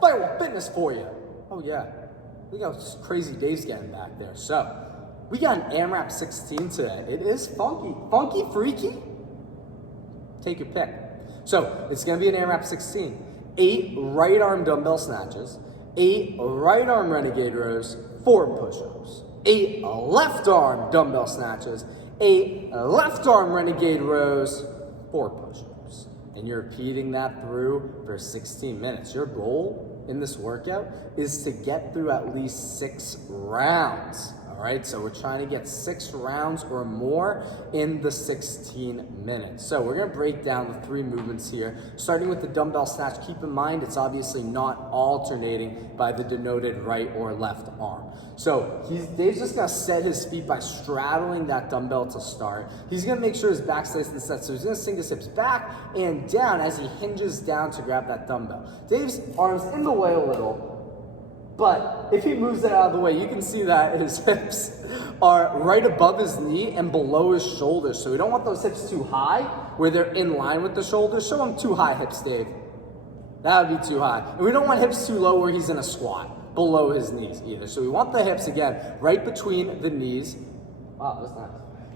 Viral Fitness for you. Oh yeah, look how crazy Dave's getting back there. So, we got an AMRAP 16 today. It is funky. Funky, freaky? Take your pick. So, it's gonna be an AMRAP 16. 8 right arm dumbbell snatches, 8 right arm renegade rows, 4 push-ups. 8 left arm dumbbell snatches, 8 left arm renegade rows, 4 push-ups. And you're repeating that through for 16 minutes. Your goal in this workout is to get through at least 6 rounds. All right, so we're trying to get 6 rounds or more in the 16 minutes. So we're gonna break down the 3 movements here, starting with the dumbbell snatch. Keep in mind, it's obviously not alternating by the denoted right or left arm. So Dave's just gonna set his feet by straddling that dumbbell to start. He's gonna make sure his back stays in the set. So he's gonna sink his hips back and down as he hinges down to grab that dumbbell. Dave's arms in the way a little, but if he moves it out of the way, you can see that his hips are right above his knee and below his shoulders. So we don't want those hips too high where they're in line with the shoulders. Show him too high hips, Dave. That would be too high. And we don't want hips too low where he's in a squat, below his knees either. So we want the hips, again, right between the knees. Wow, that's nice.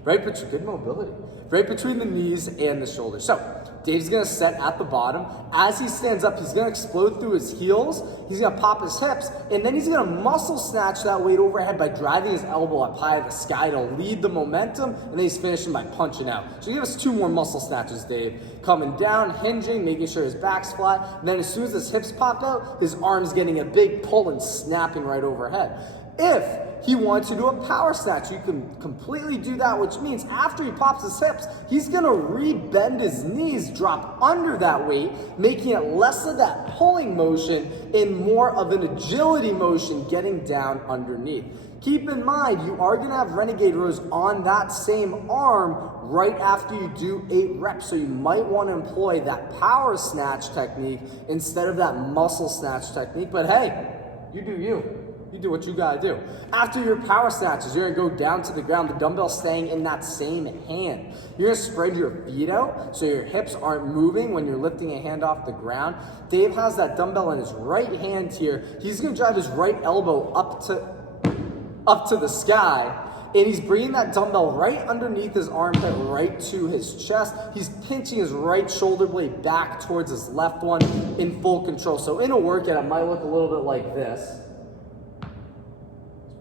Right between, good mobility. Right between the knees and the shoulders. So Dave's gonna set at the bottom. As he stands up, he's gonna explode through his heels. He's gonna pop his hips, and then he's gonna muscle snatch that weight overhead by driving his elbow up high to the sky to lead the momentum, and then he's finishing by punching out. So give us 2 more muscle snatches, Dave. Coming down, hinging, making sure his back's flat, and then as soon as his hips pop out, his arm's getting a big pull and snapping right overhead. If he wants to do a power snatch, you can completely do that, which means after he pops his hips, he's gonna re-bend his knees, drop under that weight, making it less of that pulling motion and more of an agility motion getting down underneath. Keep in mind, you are gonna have renegade rows on that same arm right after you do 8 reps, so you might wanna employ that power snatch technique instead of that muscle snatch technique, but hey, you do you. You do what you gotta do. After your power snatches, you're gonna go down to the ground, the dumbbell staying in that same hand. You're gonna spread your feet out so your hips aren't moving when you're lifting a hand off the ground. Dave has that dumbbell in his right hand here. He's gonna drive his right elbow up to the sky, and he's bringing that dumbbell right underneath his armpit, right to his chest. He's pinching his right shoulder blade back towards his left one in full control. So in a workout, it might look a little bit like this.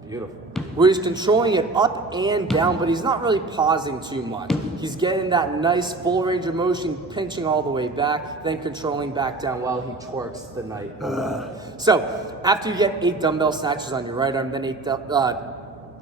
Beautiful. Where he's controlling it up and down, but he's not really pausing too much. He's getting that nice full range of motion, pinching all the way back, then controlling back down while he twerks the night away. So after you get 8 dumbbell snatches on your right arm, then 8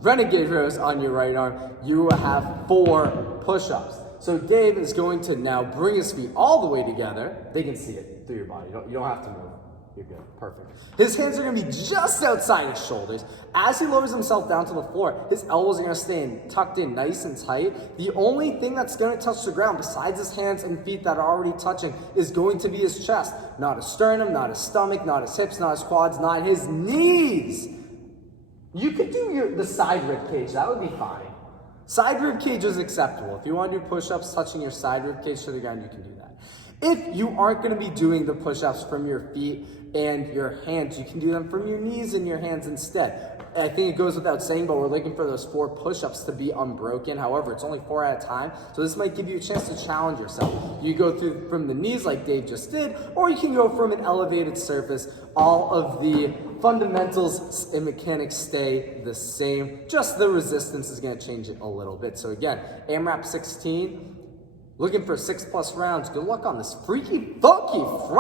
renegade rows on your right arm, you will have 4 push-ups. So Dave is going to now bring his feet all the way together. They can see it through your body. You don't have to move. You're good. Perfect. His hands are going to be just outside his shoulders. As he lowers himself down to the floor, his elbows are going to stay tucked in nice and tight. The only thing that's going to touch the ground besides his hands and feet that are already touching is going to be his chest. Not his sternum, not his stomach, not his hips, not his quads, not his knees. You could do the side rib cage. That would be fine. Side rib cage is acceptable. If you want to do push-ups touching your side rib cage to the ground, you can do that. If you aren't going to be doing the push-ups from your feet and your hands, you can do them from your knees and your hands instead. I think it goes without saying, but we're looking for those 4 push-ups to be unbroken. However, it's only 4 at a time, so this might give you a chance to challenge yourself. You go through from the knees like Dave just did, or you can go from an elevated surface. All of the fundamentals and mechanics stay the same, just the resistance is going to change it a little bit. So again, AMRAP 16, looking for 6+ rounds. Good luck on this freaky, funky